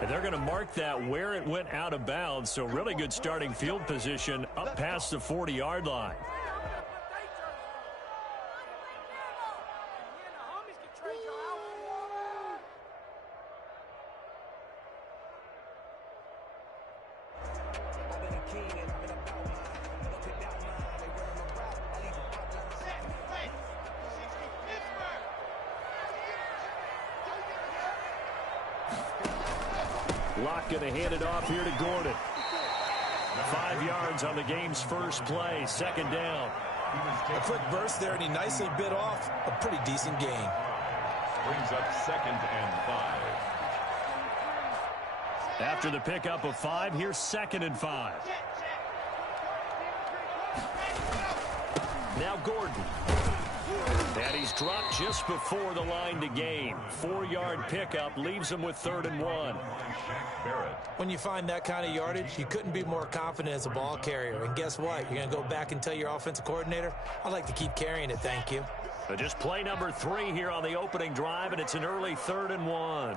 And they're going to mark that where it went out of bounds. So really good starting field position up past the 40-yard line. Locke going to hand it off here to Gordon. 5 yards on the game's first play, second down. A quick burst there, and he nicely bit off a pretty decent gain. Brings up 2nd and 5. After the pickup of 5, here's 2nd and 5. Now Gordon. And he's dropped just before the line to gain. 4-yard pickup leaves him with 3rd and 1. When you find that kind of yardage, you couldn't be more confident as a ball carrier. And guess what? You're going to go back and tell your offensive coordinator, I'd like to keep carrying it, thank you. But just play number 3 here on the opening drive, and it's an early 3rd and 1.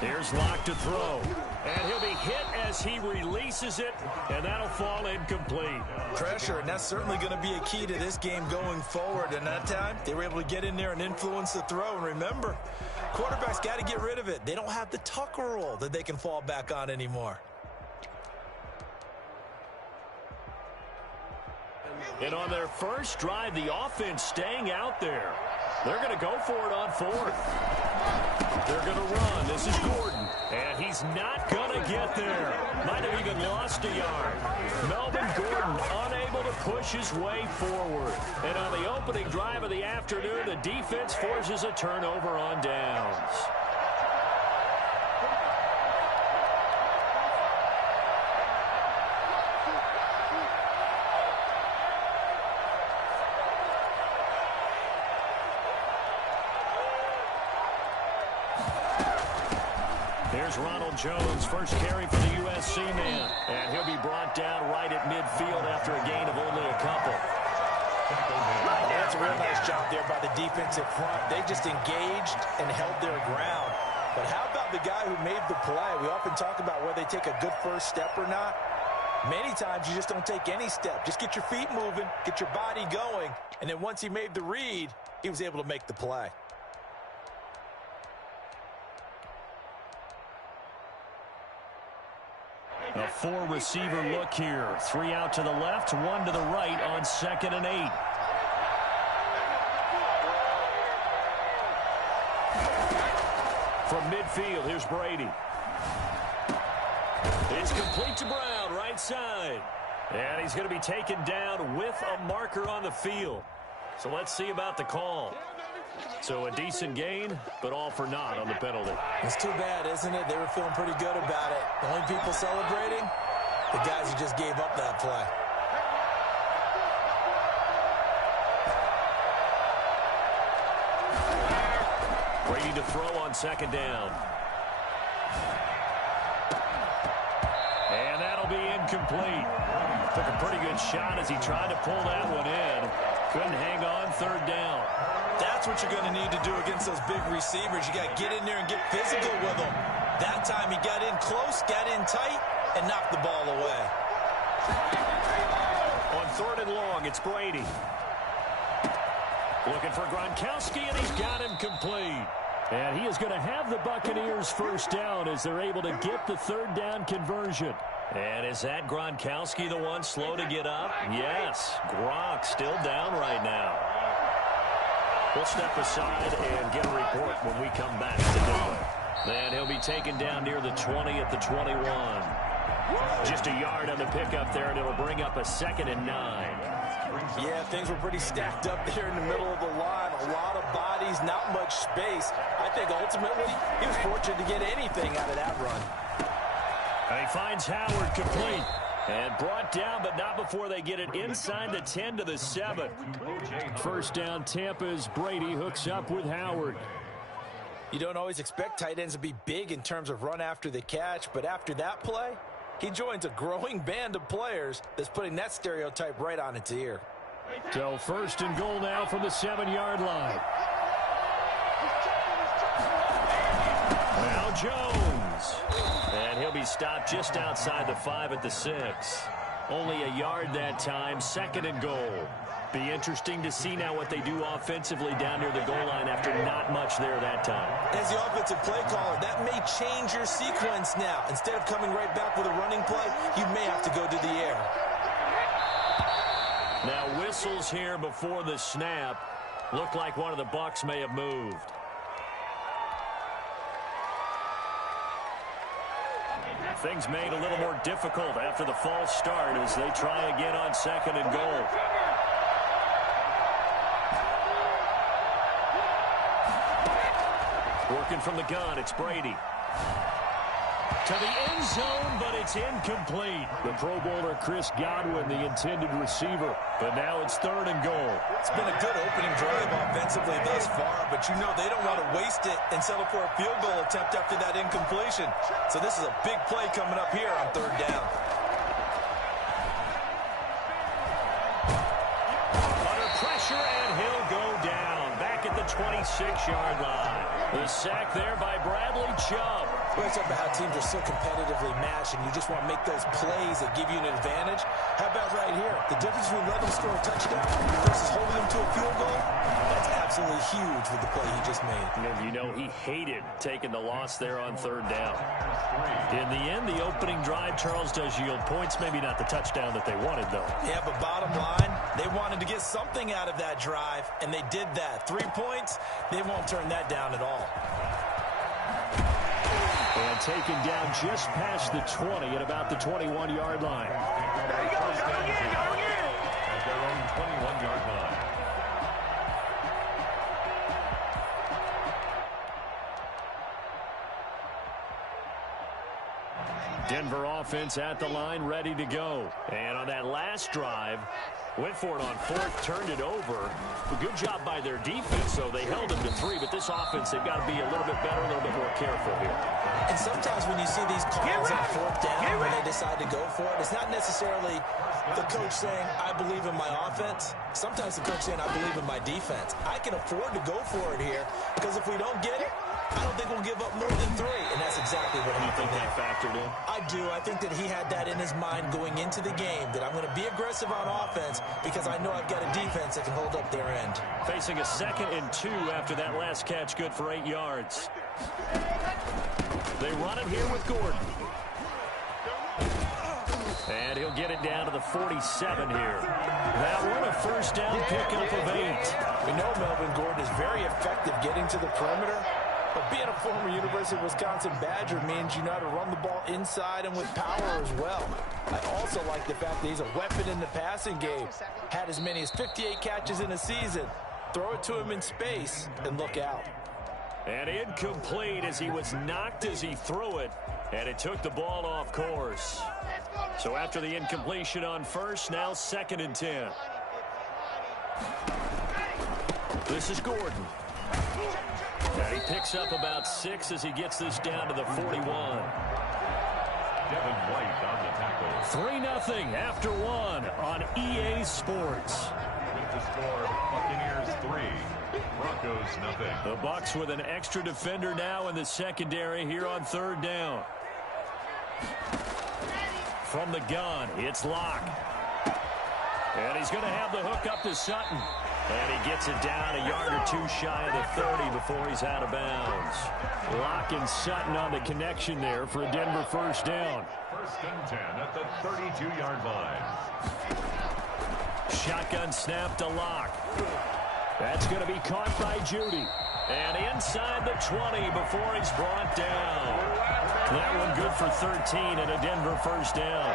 Here's Locke to throw. And he'll be hit as he releases it, and that'll fall incomplete. Pressure, and that's certainly going to be a key to this game going forward. And that time, they were able to get in there and influence the throw. And remember, quarterbacks got to get rid of it. They don't have the Tucker rule that they can fall back on anymore. And on their first drive, the offense staying out there. They're going to go for it on 4th. They're going to run. This is Gordon. And he's not going to get there. Might have even lost a yard. Melvin Gordon unable to push his way forward. And on the opening drive of the afternoon, the defense forces a turnover on downs. Here's Ronald Jones, first carry for the USC man. And he'll be brought down right at midfield after a gain of only a couple. That's a real nice job there by the defensive front. They just engaged and held their ground. But how about the guy who made the play? We often talk about whether they take a good first step or not. Many times you just don't take any step. Just get your feet moving, get your body going. And then once he made the read, he was able to make the play. A 4-receiver look here. 3 out to the left, 1 to the right on 2nd and 8. From midfield, here's Brady. It's complete to Brown, right side. And he's going to be taken down with a marker on the field. So let's see about the call. So a decent gain, but all for naught on the penalty. It's too bad, isn't it? They were feeling pretty good about it. The only people celebrating, the guys who just gave up that play. Brady to throw on 2nd down. And that'll be incomplete. Took a pretty good shot as he tried to pull that one in. Couldn't hang on 3rd down. That's what you're going to need to do against those big receivers. You got to get in there and get physical with them. That time he got in close, got in tight, and knocked the ball away. On 3rd and long, it's Brady. Looking for Gronkowski, and he's got him complete. And he is going to have the Buccaneers first down as they're able to get the 3rd down conversion. And is that Gronkowski the one slow to get up? Yes, Gronk still down right now. We'll step aside and get a report when we come back to do it. And he'll be taken down near the 20 at the 21. Just a yard on the pickup there, and it'll bring up a 2nd and 9. Yeah, things were pretty stacked up there in the middle of the line. A lot of bodies, not much space. I think ultimately he was fortunate to get anything out of that run. And he finds Howard complete. And brought down, but not before they get it inside the 10 to the 7. First down, Tampa's Brady hooks up with Howard. You don't always expect tight ends to be big in terms of run after the catch, but after that play, he joins a growing band of players that's putting that stereotype right on its ear. So 1st and goal now from the 7-yard line. Jones. And he'll be stopped just outside the 5 at the 6. Only a yard that time, 2nd and goal. Be interesting to see now what they do offensively down near the goal line after not much there that time. As the offensive play caller, that may change your sequence now. Instead of coming right back with a running play, you may have to go to the air. Now whistles here before the snap. Look like one of the Bucs may have moved. Things made a little more difficult after the false start as they try again on 2nd and goal. Working from the gun, it's Brady. To the end zone, but it's incomplete. The Pro Bowler Chris Godwin, the intended receiver. But now it's 3rd and goal. It's been a good opening drive offensively thus far, but you know they don't want to waste it and settle for a field goal attempt after that incompletion. So this is a big play coming up here on 3rd down. Under pressure, and he'll go down. Back at the 26-yard line. The sack there by Bradley Chubb. Well, it's about how teams are so competitively matched, and you just want to make those plays that give you an advantage. How about right here? The difference between letting them score a touchdown versus holding them to a field goal, that's absolutely huge with the play he just made. And you know he hated taking the loss there on 3rd down. In the end, the opening drive, Charles, does yield points. Maybe not the touchdown that they wanted, though. Yeah, but bottom line, they wanted to get something out of that drive, and they did that. 3 points, they won't turn that down at all. And taken down just past the 20 at about the 21-yard line. There you go, go again, go again. At their own 21-yard line. Denver offense at the line, ready to go. And on that last drive, went for it on 4th, turned it over. A good job by their defense, so they held them to 3. But this offense, they've got to be a little bit better, a little bit more careful here. And sometimes when you see these calls on 4th down, when they decide to go for it, it's not necessarily the coach saying, I believe in my offense. Sometimes the coach saying, I believe in my defense. I can afford to go for it here, because if we don't get it, I don't think we'll give up more than 3, and that's exactly what You happened think that factored in? I do. I think that he had that in his mind going into the game, that I'm going to be aggressive on offense because I know I've got a defense that can hold up their end. Facing a 2nd and 2 after that last catch, good for 8 yards. They run it here with Gordon. And he'll get it down to the 47 here. That one a 1st down pickup of 8. We know Melvin Gordon is very effective getting to the perimeter. But being a former University of Wisconsin Badger means you know how to run the ball inside and with power as well. I also like the fact that he's a weapon in the passing game. Had as many as 58 catches in a season. Throw it to him in space and look out. And incomplete as he was knocked as he threw it. And it took the ball off course. So after the incompletion on 1st, now 2nd and 10. This is Gordon. And he picks up about 6 as he gets this down to the 41. Devin White on the tackle. 3-0 after 1 on EA Sports. With the score, Buccaneers 3, Broncos 0. The Bucs with an extra defender now in the secondary here on 3rd down. From the gun, it's Locke. And he's going to have the hook up to Sutton. And he gets it down a yard or 2 shy of the 30 before he's out of bounds. Locke and Sutton on the connection there for a Denver 1st down. 1st and 10 at the 32-yard line. Shotgun snap to Locke. That's going to be caught by Judy. And inside the 20 before he's brought down. That one good for 13 and a Denver 1st down.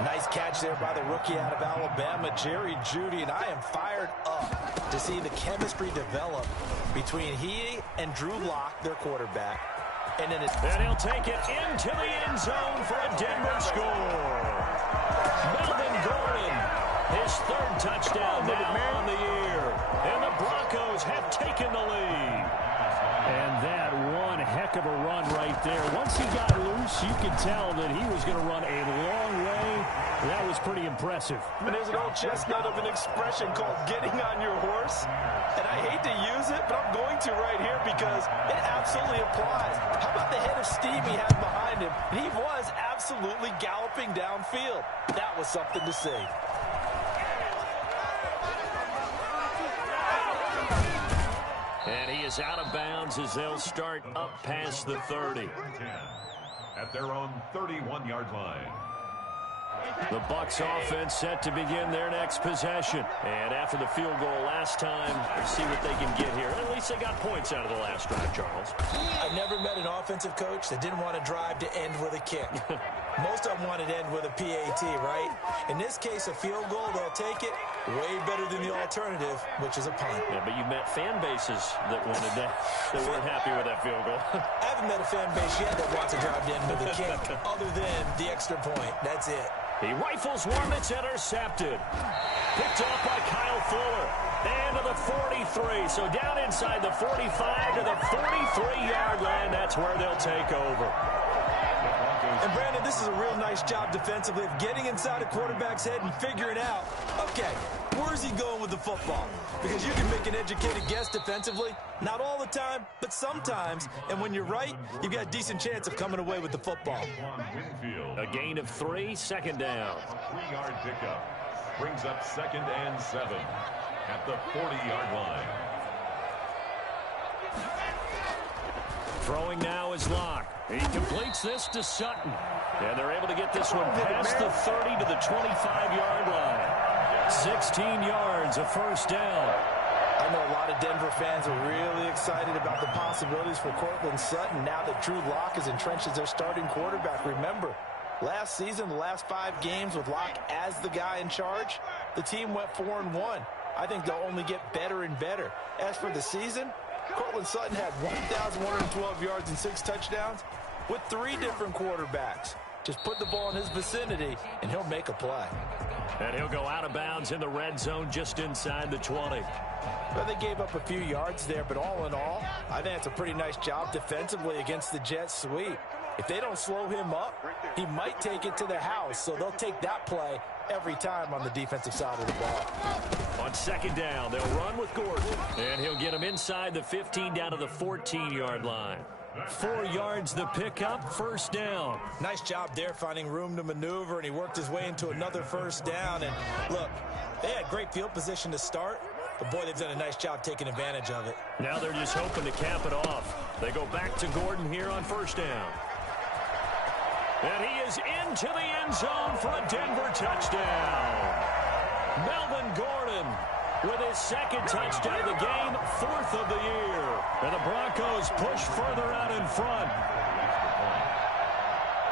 Nice catch there by the rookie out of Alabama, Jerry Jeudy, and I am fired up to see the chemistry develop between he and Drew Lock, their quarterback. And he'll take it into the end zone for a Denver score. Melvin Gordon, his 3rd touchdown now on the year. And the Broncos have taken the lead. And that one heck of a run right there. Once he got loose, you could tell that he was going to run a long way. That was pretty impressive. And there's an old chestnut of an expression called getting on your horse. And I hate to use it, but I'm going to right here because it absolutely applies. How about the head of steam he had behind him? He was absolutely galloping downfield. That was something to see. And he is out of bounds as they'll start up past the 30. At their own 31-yard line. The Bucs offense set to begin their next possession. And after the field goal last time, we'll see what they can get here. At least they got points out of the last drive, Charles. I've never met an offensive coach that didn't want to drive to end with a kick. Most of them want to end with a PAT, right? In this case, a field goal, they'll take it. Way better than the alternative, which is a punt. Yeah, but you met fan bases that wanted that. They weren't happy with that field goal. I haven't met a fan base yet that wants to drive to end with a kick other than the extra point. That's it. He rifles one that's intercepted. Picked off by Kyle Fuller. And to the 43. So down inside the 45 to the 43-yard line. That's where they'll take over. And, Brandon, this is a real nice job defensively of getting inside a quarterback's head and figuring out, okay, where's he going with the football? Because you can make an educated guess defensively. Not all the time, but sometimes. And when you're right, you've got a decent chance of coming away with the football. A gain of 3, second down. 3-yard pickup. Brings up 2nd and 7 at the 40-yard line. Throwing now is Locke. He completes this to Sutton. And they're able to get this one past the 30 to the 25-yard line. 16 yards, a first down. I know a lot of Denver fans are really excited about the possibilities for Courtland Sutton now that Drew Lock is entrenched as their starting quarterback. Remember, last season, the last 5 games with Lock as the guy in charge, the team went 4-1. I think they'll only get better and better. As for the season, Courtland Sutton had 1,112 yards and 6 touchdowns with 3 different quarterbacks. Just put the ball in his vicinity, and he'll make a play. And he'll go out of bounds in the red zone just inside the 20. Well, they gave up a few yards there, but all in all, I think it's a pretty nice job defensively against the Jets sweep. If they don't slow him up, he might take it to the house, so they'll take that play every time on the defensive side of the ball. On second down, they'll run with Gordon, and he'll get him inside the 15 down to the 14-yard line. 4 yards the pickup, first down. Nice job there finding room to maneuver, and he worked his way into another first down. And look, they had great field position to start, but boy, they've done a nice job taking advantage of it. Now they're just hoping to cap it off. They go back to Gordon here on first down. And he is into the end zone for a Denver touchdown. Melvin Gordon with his 2nd touchdown of the game, 4th of the year. And the Broncos push further out in front.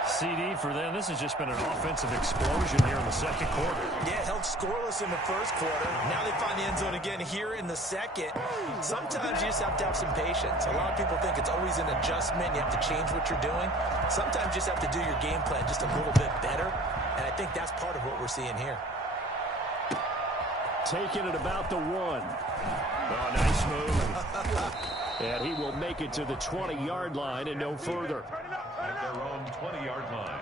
CD for them. This has just been an offensive explosion here in the second quarter. Yeah, held scoreless in the first quarter. Now they find the end zone again here in the second. Sometimes you just have to have some patience. A lot of people think it's always an adjustment. You have to change what you're doing. Sometimes you just have to do your game plan just a little bit better. And I think that's part of what we're seeing here. Taking it about the 1. Oh, nice move. And he will make it to the 20-yard line and no further. At their own 20-yard line.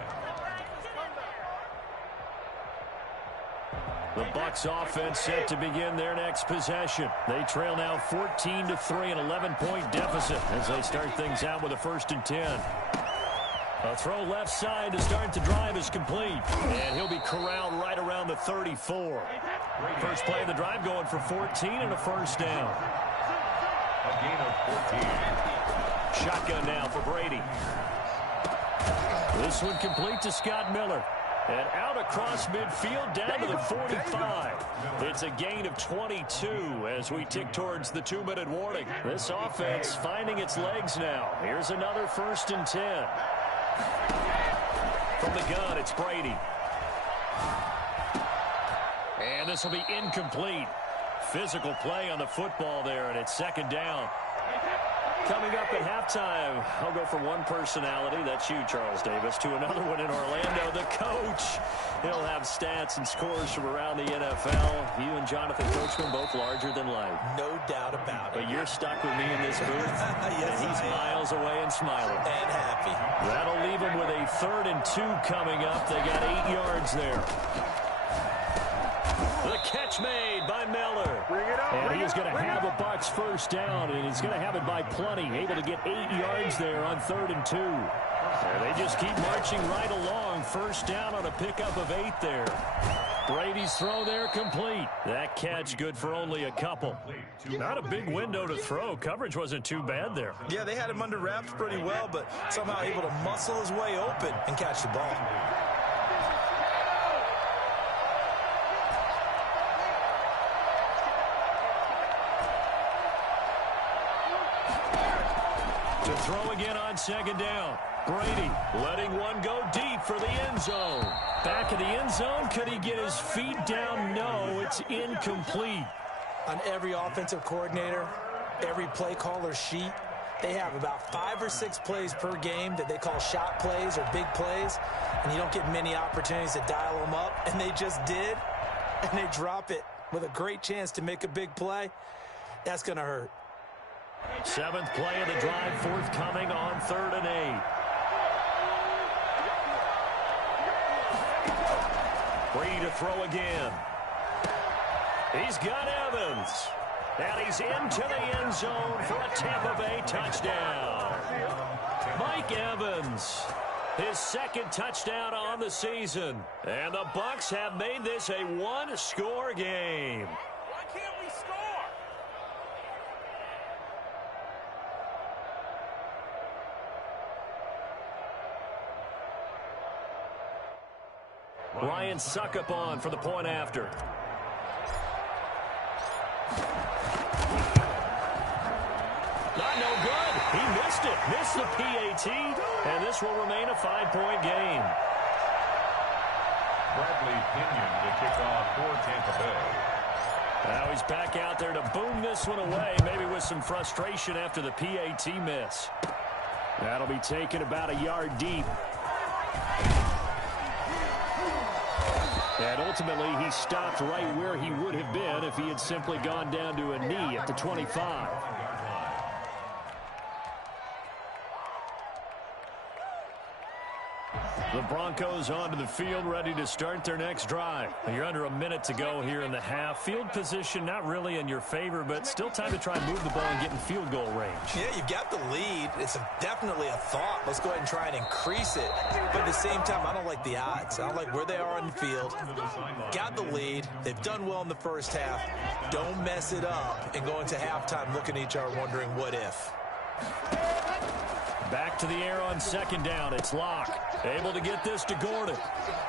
The Bucs offense set to begin their next possession. They trail now 14-3, an 11-point deficit as they start things out with a 1st and 10. A throw left side to start the drive is complete. And he'll be corralled right around the 34. First play of the drive going for 14 and a first down. A gain of 14. Shotgun now for Brady. This one complete to Scott Miller. And out across midfield down to the 45. It's a gain of 22 as we tick towards the 2-minute warning. This offense finding its legs now. Here's another 1st and 10. From the gun, it's Brady. And this will be incomplete. Physical play on the football there, and it's 2nd down. Coming up at halftime, I'll go from one personality, that's you, Charles Davis, to another one in Orlando, the coach. He'll have stats and scores from around the NFL. You and Jonathan Coachman both larger than life. No doubt about it. But you're stuck with me in this booth. Yes, and he's miles away and smiling. And happy. That'll leave him with a 3rd and 2 coming up. They got 8 yards there. The catch made by Miller. And he is going to have a Bucs first down, and he's going to have it by plenty. Able to get 8 yards there on 3rd and 2. And they just keep marching right along. First down on a pickup of 8 there. Brady's throw there complete. That catch good for only a couple. Not a big window to throw. Coverage wasn't too bad there. Yeah, they had him under wraps pretty well, but somehow able to muscle his way open and catch the ball. To throw again on 2nd down. Brady letting one go deep for the end zone. Back of the end zone. Could he get his feet down? No, it's incomplete. On every offensive coordinator, every play caller sheet, they have about 5 or 6 plays per game that they call shot plays or big plays, and you don't get many opportunities to dial them up, and they just did, and they drop it with a great chance to make a big play. That's going to hurt. 7th play of the drive, forthcoming on 3rd and 8. Brady to throw again. He's got Evans. And he's into the end zone for a Tampa Bay touchdown. Mike Evans, his 2nd touchdown on the season. And the Bucs have made this a one-score game. Why can't we score? Ryan Succop on for the point after. Not no good. He missed it. Missed the PAT. And this will remain a 5-point game. Bradley Pinion to kick off for Tampa Bay. Now he's back out there to boom this one away, maybe with some frustration after the PAT miss. That'll be taken about a yard deep. And ultimately, he stopped right where he would have been if he had simply gone down to a knee at the 25. The Broncos onto the field, ready to start their next drive. You're under a minute to go here in the half. Field position not really in your favor, but still time to try and move the ball and get in field goal range. Yeah, you've got the lead. It's definitely a thought. Let's go ahead and try and increase it. But at the same time, I don't like the odds. I don't like where they are on the field. Got the lead. They've done well in the first half. Don't mess it up and go into halftime looking at each other wondering what if. Back to the air on 2nd down. It's Locke. Able to get this to Gordon.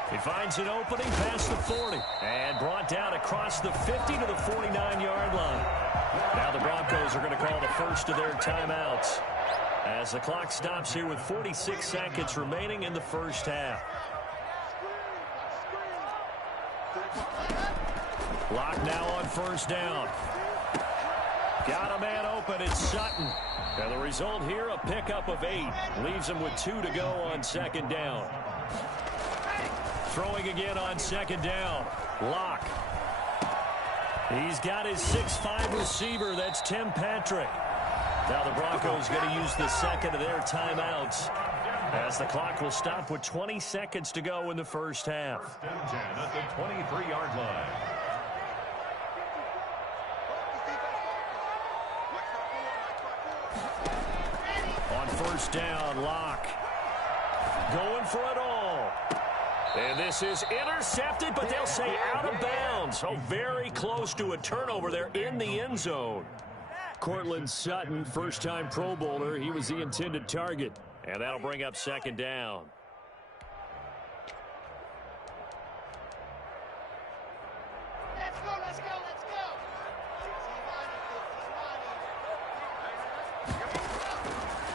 He finds an opening past the 40. And brought down across the 50 to the 49-yard line. Now the Broncos are going to call the first of their timeouts as the clock stops here with 46 seconds remaining in the first half. Locke now on 1st down. Got a man open. It's Sutton. And the result here, a pickup of 8. Leaves him with 2 to go on 2nd down. Throwing again on 2nd down. Locke. He's got his 6'5 receiver. That's Tim Patrick. Now the Broncos going to use the 2nd of their timeouts as the clock will stop with 20 seconds to go in the first half. 10 at the 23-yard line. On 1st down, Locke going for it all. And this is intercepted, but they'll say out of bounds. So very close to a turnover there in the end zone. Courtland Sutton, first-time Pro Bowler. He was the intended target. And that'll bring up 2nd down. Let's go, let's go, let's go.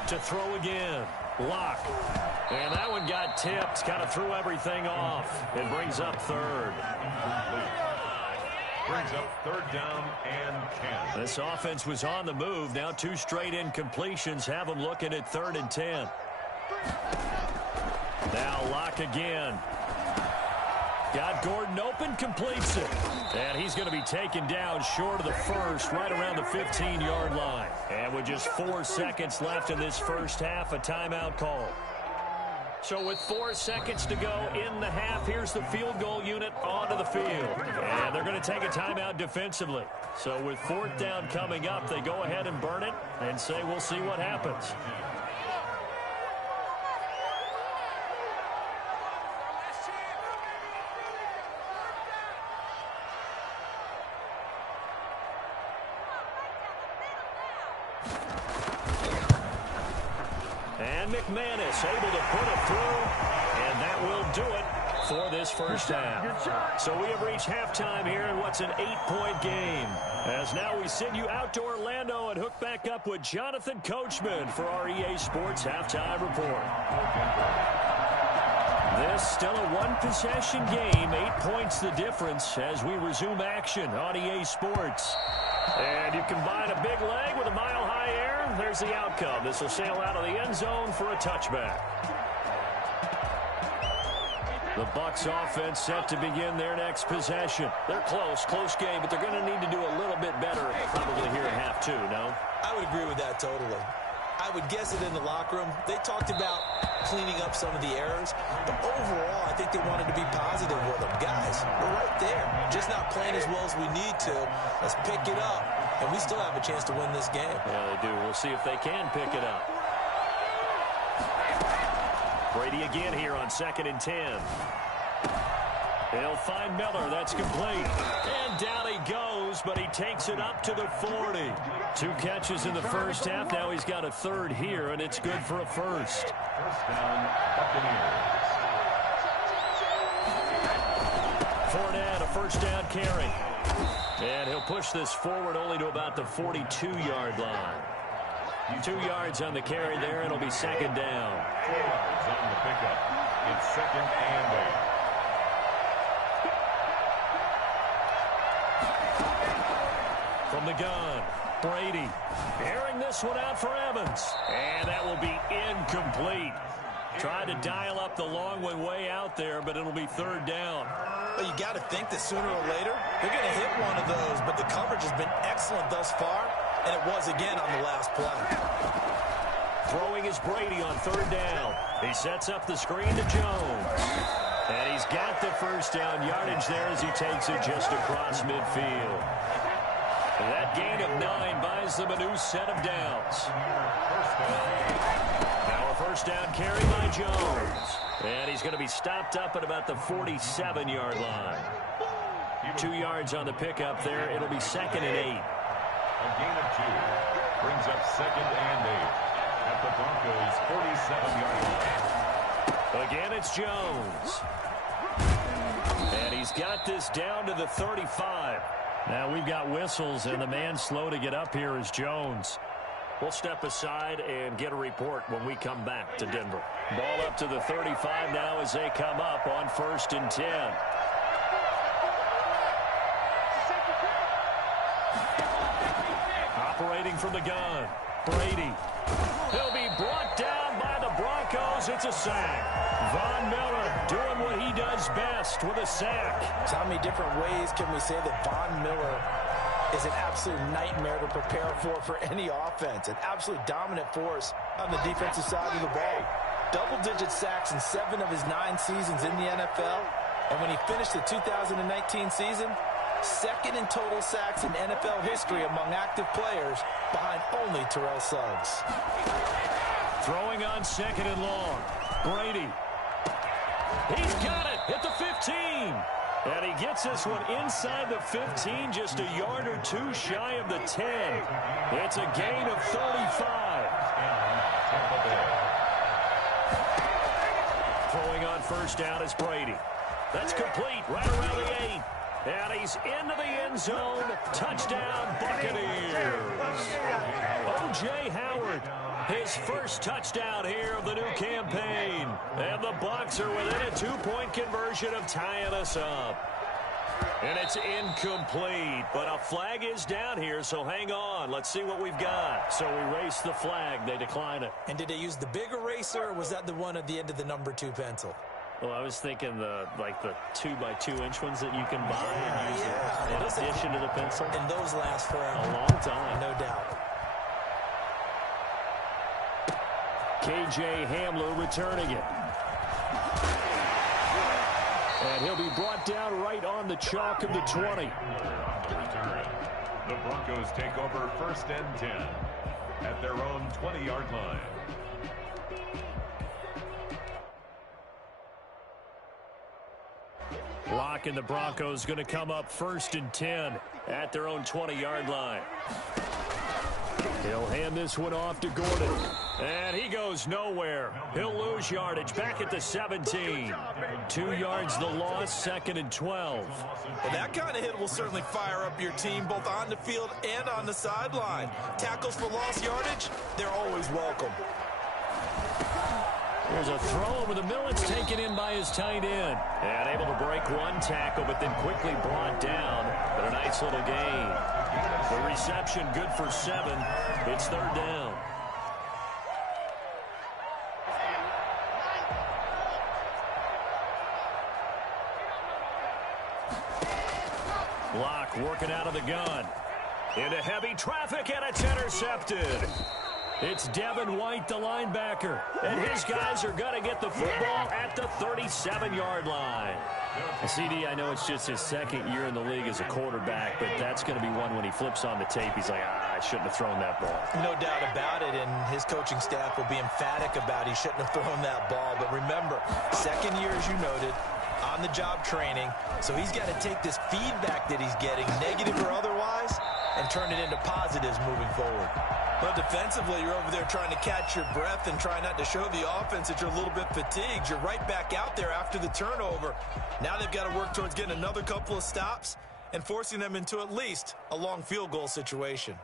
To throw again. Locke. And that one got tipped. Kind of threw everything off. It brings up 3rd. Brings up third down and 10. This offense was on the move. Now 2 straight incompletions have them looking at 3rd and 10. Now Locke again. Got Gordon open, completes it. And he's going to be taken down short of the first, right around the 15-yard line. And with just 4 seconds left in this first half, a timeout call. So with 4 seconds to go in the half, here's the field goal unit onto the field. And they're going to take a timeout defensively. So with 4th down coming up, they go ahead and burn it and say we'll see what happens. And McManus able to put it through, and that will do it for this first half. So we have reached halftime here in what's an 8-point game. As now we send you out to Orlando and hook back up with Jonathan Coachman for our EA Sports Halftime Report. This still a 1-possession game, 8 points the difference as we resume action on EA Sports. And you combine a big leg with a mile-high air. There's the outcome. This will sail out of the end zone for a touchback. The Bucs offense set to begin their next possession. They're close game, but they're going to need to do a little bit better probably here in half 2, no? I would agree with that totally. I would guess it in the locker room. They talked about cleaning up some of the errors, but overall, I think they wanted to be positive with them. Guys, we're right there. Just not playing as well as we need to. Let's pick it up, and we still have a chance to win this game. Yeah, they do. We'll see if they can pick it up. Brady again here on 2nd and 10. He'll find Miller. That's complete. And down he goes, but he takes it up to the 40. 2 catches in the first half. Now he's got a 3rd here, and it's good for a first. First down, Buccaneers. Fournette, a first down carry. And he'll push this forward only to about the 42-yard line. 2 yards on the carry there. It'll be 2nd down. 4 yards on the pickup. It's 2nd and 8. From the gun, Brady airing this one out for Evans. And that will be incomplete. Tried to dial up the long way out there, but it'll be 3rd down. Well, you got to think that sooner or later, they're going to hit one of those, but the coverage has been excellent thus far, and it was again on the last play. Throwing is Brady on 3rd down. He sets up the screen to Jones. And he's got the first down yardage there as he takes it just across midfield. That gain of 9 buys them a new set of downs. Now a first down carry by Jones. And he's going to be stopped up at about the 47-yard line. 2 yards on the pickup there. It'll be 2nd and 8. A gain of 2 brings up 2nd and 8 at the Broncos' 47-yard line. Again, it's Jones. And he's got this down to the 35. Now we've got whistles, and the man slow to get up here is Jones. We'll step aside and get a report when we come back to Denver. Ball up to the 35 now as they come up on 1st and 10. Operating from the gun, Brady. He'll be brought down by the Broncos. It's a sack. Von Miller doing what he does best with a sack. So how many different ways can we say that Von Miller is an absolute nightmare to prepare for any offense? An absolute dominant force on the defensive side of the ball. Double-digit sacks in 7 of his 9 seasons in the NFL. And when he finished the 2019 season, 2nd in total sacks in NFL history among active players, behind only Terrell Suggs. Throwing on 2nd and long. Brady. He's got it at the 15. And he gets this one inside the 15, just a yard or 2 shy of the 10. It's a gain of 35. Throwing on first down is Brady. That's complete right around the 8. And he's into the end zone. Touchdown, Buccaneers. O.J. Howard, his first touchdown here of the new campaign. And the Bucs are within a 2-point conversion of tying us up. And it's incomplete, but a flag is down here, so hang on. Let's see what we've got. So we race the flag. They decline it. And did they use the big eraser, or was that the one at the end of the number 2 pencil? Well, I was thinking the 2x2-inch ones that you can buy and use in addition to the pencil. And those last forever. A long time. No doubt. KJ Hamler returning it. And he'll be brought down right on the chalk of the 20. Return. The Broncos take over 1st and 10 at their own 20-yard line. Locke and the Broncos going to come up 1st and 10 at their own 20-yard line. He'll hand this one off to Gordon. And he goes nowhere. He'll lose yardage back at the 17. 2 yards the loss, 2nd and 12. Well, that kind of hit will certainly fire up your team both on the field and on the sideline. Tackles for lost yardage, they're always welcome. There's a throw over the middle. It's taken in by his tight end. And able to break one tackle, but then quickly brought down. But a nice little gain. The reception good for 7. It's 3rd down. Locke working out of the gun. Into heavy traffic, and it's intercepted. It's Devin White, the linebacker. And his guys are going to get the football at the 37-yard line. CD, I know it's just his 2nd year in the league as a quarterback, but that's going to be one when he flips on the tape, he's like, I shouldn't have thrown that ball. No doubt about it, and his coaching staff will be emphatic about he shouldn't have thrown that ball. But remember, 2nd year, as you noted, on-the-job training, so he's got to take this feedback that he's getting, negative or otherwise, and turn it into positives moving forward. But defensively, you're over there trying to catch your breath and try not to show the offense that you're a little bit fatigued. You're right back out there after the turnover. Now they've got to work towards getting another couple of stops and forcing them into at least a long field goal situation.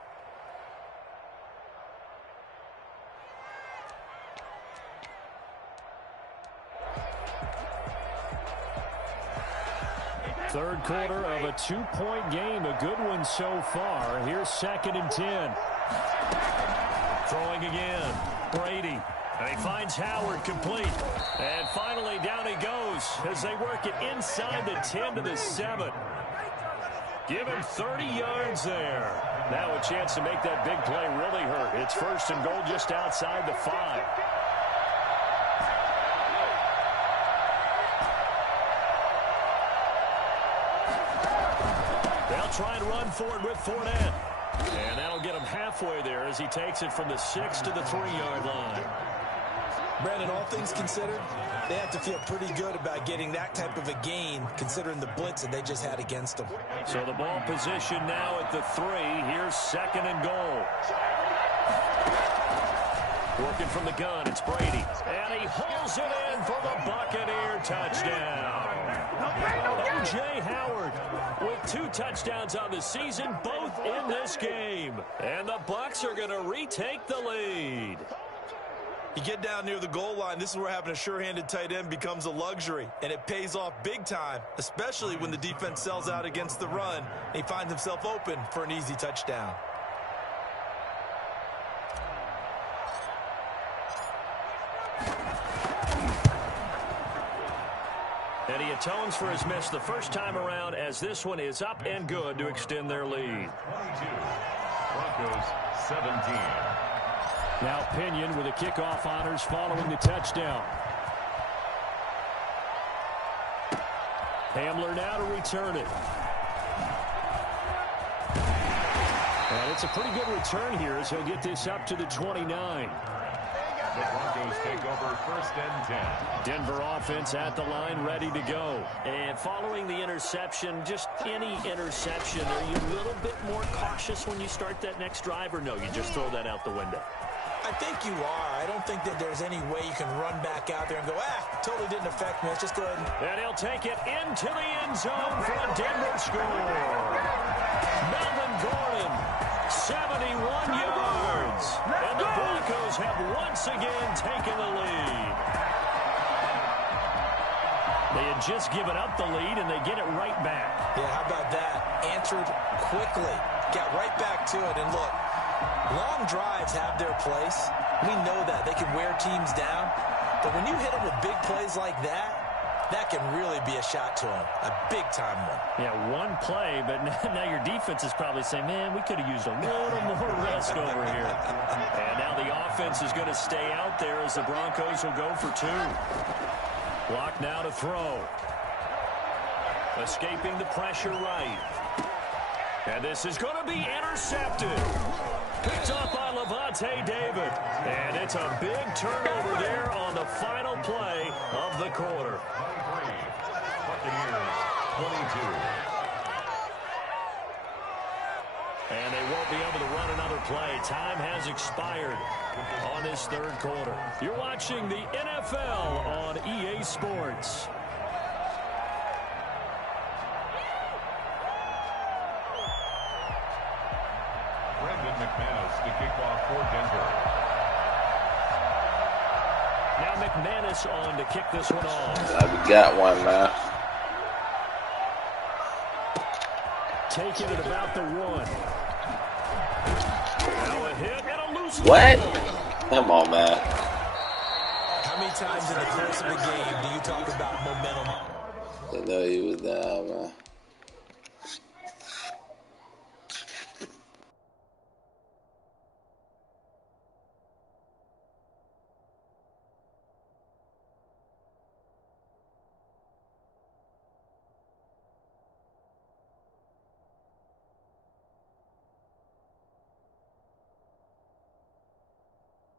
Third quarter of a 2-point game, a good one so far. Here's 2nd and 10. Throwing again, Brady. And he finds Howard complete. And finally down he goes as they work it inside the 10 to the 7. Give him 30 yards there. Now a chance to make that big play really hurt. It's 1st and goal just outside the 5. Try and run forward with Fournette. And that'll get him halfway there as he takes it from the 6 to the 3-yard line. Brandon, all things considered, they have to feel pretty good about getting that type of a gain considering the blitz that they just had against them. So the ball position now at the 3. Here's 2nd and goal. Working from the gun, it's Brady. And he hauls it in for the Buccaneer touchdown. O.J. Howard with 2 touchdowns on the season, both in this game. And the Bucs are going to retake the lead. You get down near the goal line, this is where having a sure-handed tight end becomes a luxury, and it pays off big time, especially when the defense sells out against the run, and he finds himself open for an easy touchdown. And he atones for his miss the first time around as this one is up and good to extend their lead. 22. Broncos 17. Now Pinion with the kickoff honors following the touchdown. Hamler now to return it. And it's a pretty good return here as he'll get this up to the 29. The Broncos take over 1st and 10. Denver offense at the line, ready to go. And following the interception, just any interception, are you a little bit more cautious when you start that next drive, or no, you just throw that out the window? I think you are. I don't think that there's any way you can run back out there and go, totally didn't affect me. Let's just go ahead and he'll take it into the end zone for a Denver score. Melvin Gordon, 71 yards. And the Broncos have once again taken the lead. They had just given up the lead, and they get it right back. Yeah, how about that? Answered quickly. Got right back to it. And look, long drives have their place. We know that. They can wear teams down. But when you hit them with big plays like that, that can really be a shot to them. A big-time one. Yeah, one play, but now your defense is probably saying, man, we could have used a little more rest over here. And now the offense is going to stay out there as the Broncos will go for two. Block now to throw. Escaping the pressure right. And this is going to be intercepted. Picked up by Lavonte David. And it's a big turnover there on the final play of the quarter. Buccaneers, 22. And they won't be able to run another play. Time has expired on this third quarter. You're watching the NFL on EA Sports. Brandon McManus to kick off for Denver. Now McManus on to kick this one off. We got one, man. Taking it about the one. Now a hit and a loose What? ball. Come on, man. How many times in the course of a game do you talk about momentum? I know he was down, man.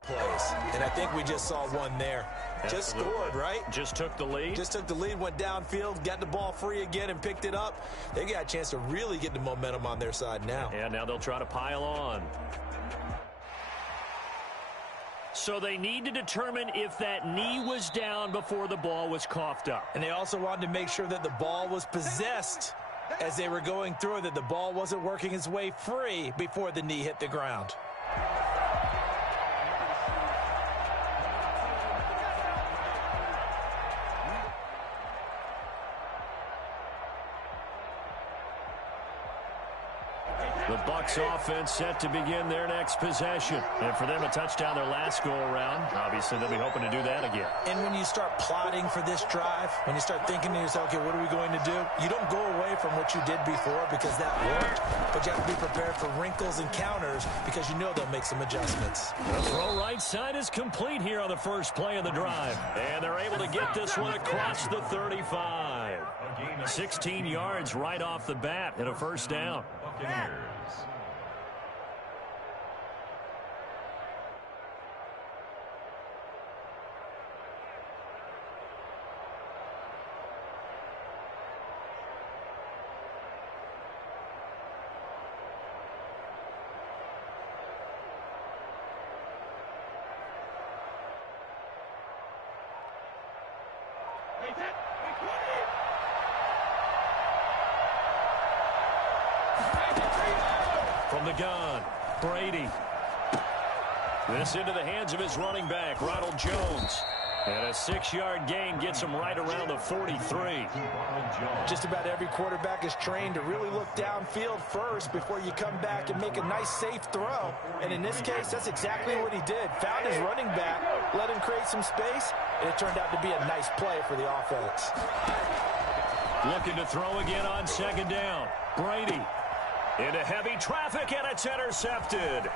Plays. And I think we just saw one there. Just scored, right? Just took the lead. Just took the lead, went downfield, got the ball free again, and picked it up. They got a chance to really get the momentum on their side now. And now they'll try to pile on. So they need to determine if that knee was down before the ball was coughed up. And they also wanted to make sure that the ball was possessed as they were going through, that the ball wasn't working its way free before the knee hit the ground. The Bucs offense set to begin their next possession. And for them, a touchdown their last go-around. Obviously, they'll be hoping to do that again. And when you start plotting for this drive, when you start thinking to yourself, okay, what are we going to do? You don't go away from what you did before because that worked, but you have to be prepared for wrinkles and counters because you know they'll make some adjustments. The throw right side is complete here on the first play of the drive. And they're able to get this one across the 35. 16 yards right off the bat and a first down. Buccaneers. From the gun, Brady. This into the hands of his running back, Ronald Jones. And a 6-yard gain gets him right around the 43. Just about every quarterback is trained to really look downfield first before you come back and make a nice, safe throw. And in this case, that's exactly what he did. Found his running back, let him create some space, and it turned out to be a nice play for the offense. Looking to throw again on second down. Brady into heavy traffic, and it's intercepted.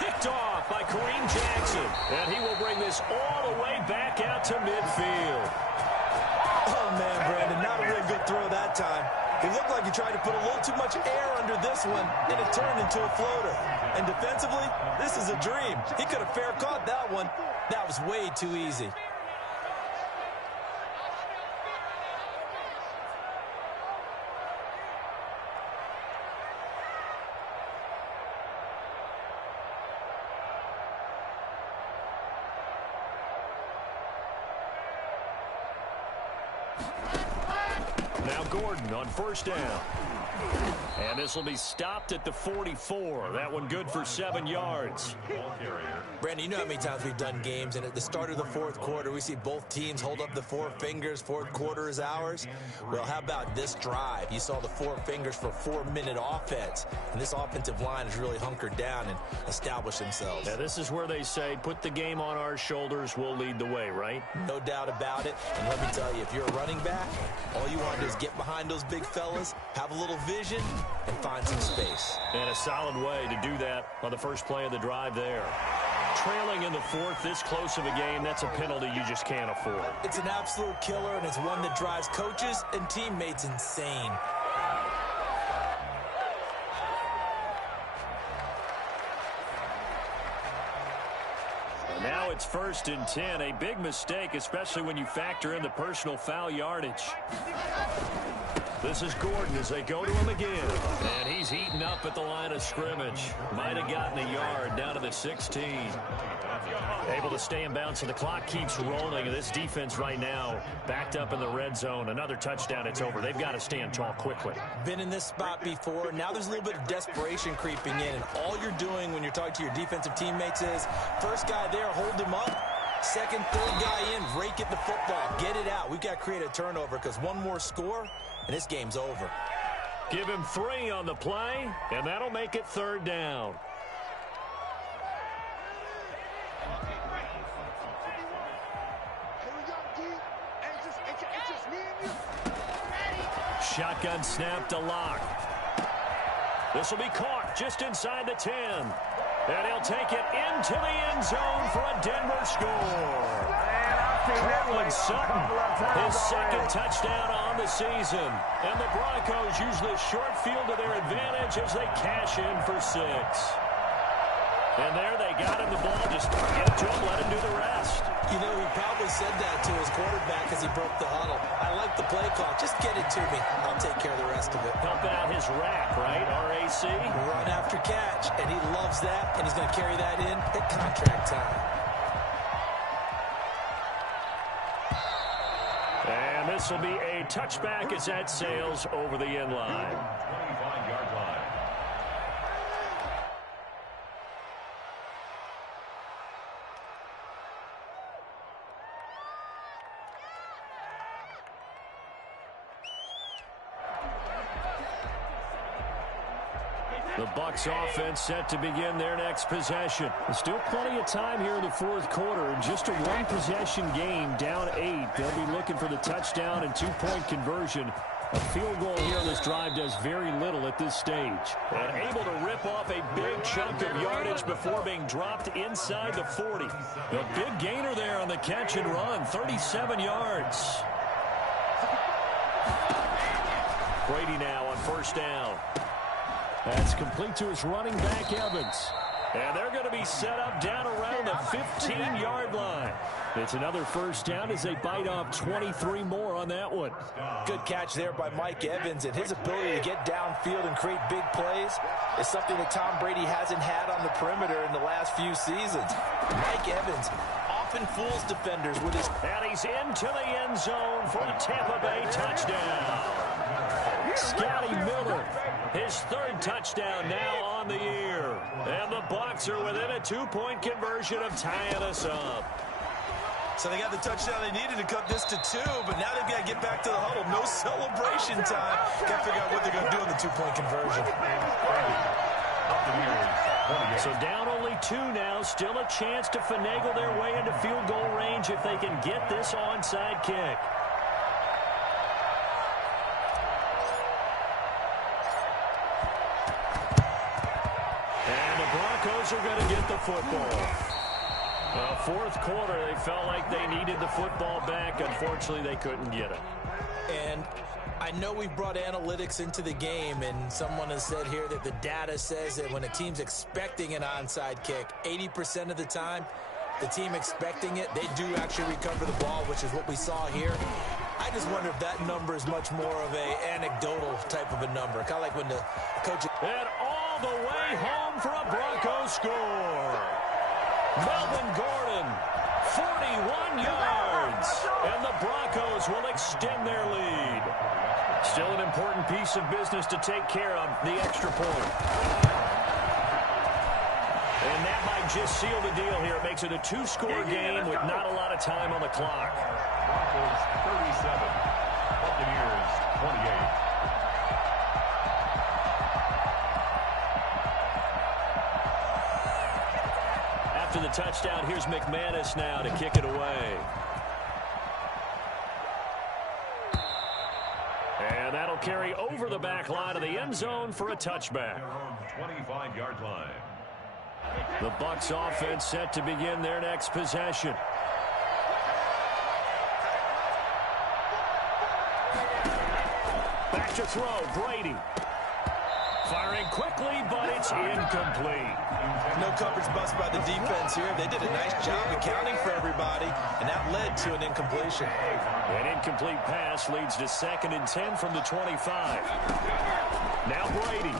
Picked off by Kareem Jackson. And he will bring this all the way back out to midfield. Oh, man, Brandon, not a real good throw that time. It looked like he tried to put a little too much air under this one, and it turned into a floater. And defensively, this is a dream. He could have fair caught that one. That was way too easy. now Gordon on first down. And this will be stopped at the 44. That one good for 7 yards. Brandon, you know how many times we've done games, and at the start of the fourth quarter, we see both teams hold up the 4 fingers. Fourth quarter is ours. Well, how about this drive? You saw the 4 fingers for 4-minute offense, and this offensive line has really hunkered down and established themselves. Yeah, this is where they say, put the game on our shoulders, we'll lead the way, right? No doubt about it. And let me tell you, if you're a running back, all you want to do is get behind those big fellas, have a little vision, and find some space. And a solid way to do that on the first play of the drive there. Trailing in the fourth, this close of a game, that's a penalty you just can't afford. It's an absolute killer, and it's one that drives coaches and teammates insane. Now it's 1st and 10, a big mistake, especially when you factor in the personal foul yardage. This is Gordon as they go to him again. And he's eaten up at the line of scrimmage. Might have gotten a yard down to the 16. Able to stay in bounds, so the clock keeps rolling. And this defense right now backed up in the red zone. Another touchdown, it's over. They've got to stand tall quickly. Been in this spot before. Now there's a little bit of desperation creeping in. And all you're doing when you're talking to your defensive teammates is, first guy there, hold him up. Second, third guy in, rake it the football. Get it out. We've got to create a turnover because one more score, and this game's over. Give him 3 on the play, and that'll make it 3rd down. Shotgun snap to Locke. This will be caught just inside the 10. And he'll take it into the end zone for a Denver score. Cortland Sutton, his 2nd touchdown on the season. And the Broncos use the short field to their advantage as they cash in for 6. And there they got him the ball. Just get it to him, let him do the rest. You know, he probably said that to his quarterback as he broke the huddle. I like the play call. Just get it to me. I'll take care of the rest of it. Helping out his rack, right? RAC. Run after catch. And he loves that. And he's going to carry that in at contract time. And this will be a touchback as that sails over the end line. 25-yard line. The Bucs offense set to begin their next possession. There's still plenty of time here in the fourth quarter. Just a one-possession game, down 8. They'll be looking for the touchdown and 2-point conversion. A field goal here on this drive does very little at this stage. And able to rip off a big chunk of yardage before being dropped inside the 40. A big gainer there on the catch and run, 37 yards. Brady now on first down. That's complete to his running back, Evans. And they're going to be set up down around the 15-yard line. It's another first down as they bite off 23 more on that one. Good catch there by Mike Evans, and his ability to get downfield and create big plays is something that Tom Brady hasn't had on the perimeter in the last few seasons. Mike Evans often fools defenders with his... And he's into the end zone for a Tampa Bay touchdown. Scotty Miller, his 3rd touchdown now on the year. And the Bucs are within a 2-point conversion of tying us up. So they got the touchdown they needed to cut this to 2, but now they've got to get back to the huddle. No celebration time. Got to figure out what they're going to do on the 2-point conversion. So down only 2 now. Still a chance to finagle their way into field goal range if they can get this onside kick. Broncos are going to get the football. Fourth quarter, they felt like they needed the football back. Unfortunately, they couldn't get it. And I know we've brought analytics into the game, and someone has said here that the data says that when a team's expecting an onside kick, 80% of the time, the team expecting it, they do actually recover the ball, which is what we saw here. I just wonder if that number is much more of a anecdotal type of a number. Kind of like when the coach... And all the way home for a Broncos score. Melvin Gordon, 41 yards. And the Broncos will extend their lead. important piece of business to take care of, the extra point. And that might just seal the deal here. It makes it a two-score game with not a lot of time on the clock. Broncos 37, Buccaneers 28. After the touchdown, here's McManus now to kick it away. And that'll carry over the back line of the end zone for a touchback. 25-yard line. The Bucs offense set to begin their next possession. Back to throw, Brady. Firing quickly, but it's incomplete. No coverage bust by the defense here. They did a nice job accounting for everybody, and that led to an incompletion. An incomplete pass leads to 2nd and 10 from the 25. Now Brady.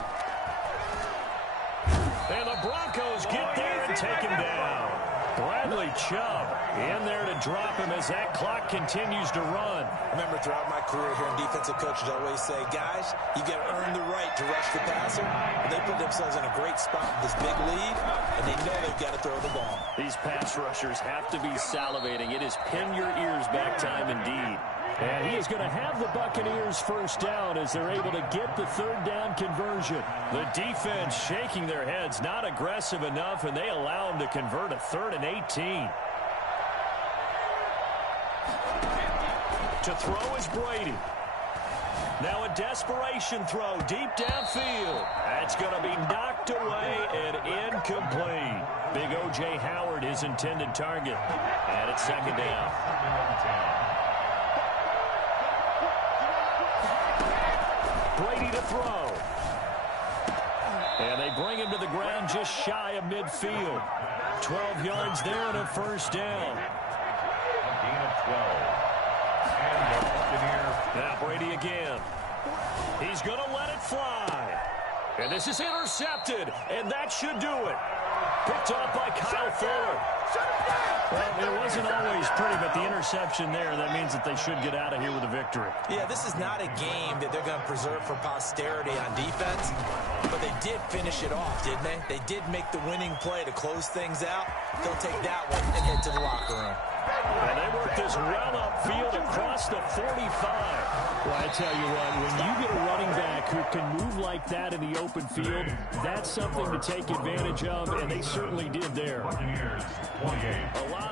And the Broncos get there and take him down. Bradley Chubb in there to drop him as that clock continues to run. Remember, throughout my career here in defensive coaches, I always say, guys, you got to earn the right to rush the passer. And they put themselves in a great spot with this big lead, and they know they've got to throw the ball. These pass rushers have to be salivating. It is pin your ears back time indeed. And he is going to have the Buccaneers first down as they're able to get the third down conversion. The defense shaking their heads, not aggressive enough, and they allow him to convert a 3rd and 18. To throw is Brady. Now a desperation throw deep downfield. That's going to be knocked away and incomplete. Big O.J. Howard, his intended target. And it's 2nd down. Brady to throw. And they bring him to the ground just shy of midfield. 12 yards there and a first down. A gain of 12. And the Buccaneers. Now Brady again. He's going to let it fly. And this is intercepted. And that should do it. Picked up by Kyle Fuller. Well, it wasn't always pretty, but the interception there, that means that they should get out of here with a victory. Yeah, this is not a game that they're going to preserve for posterity on defense, but they did finish it off, didn't they? They did make the winning play to close things out. They'll take that one and head to the locker room. And they work this well upfield across the 45. Well, I tell you what, when you get a running back who can move like that in the open field, that's something to take advantage of, and they certainly did there. Buccaneers 28.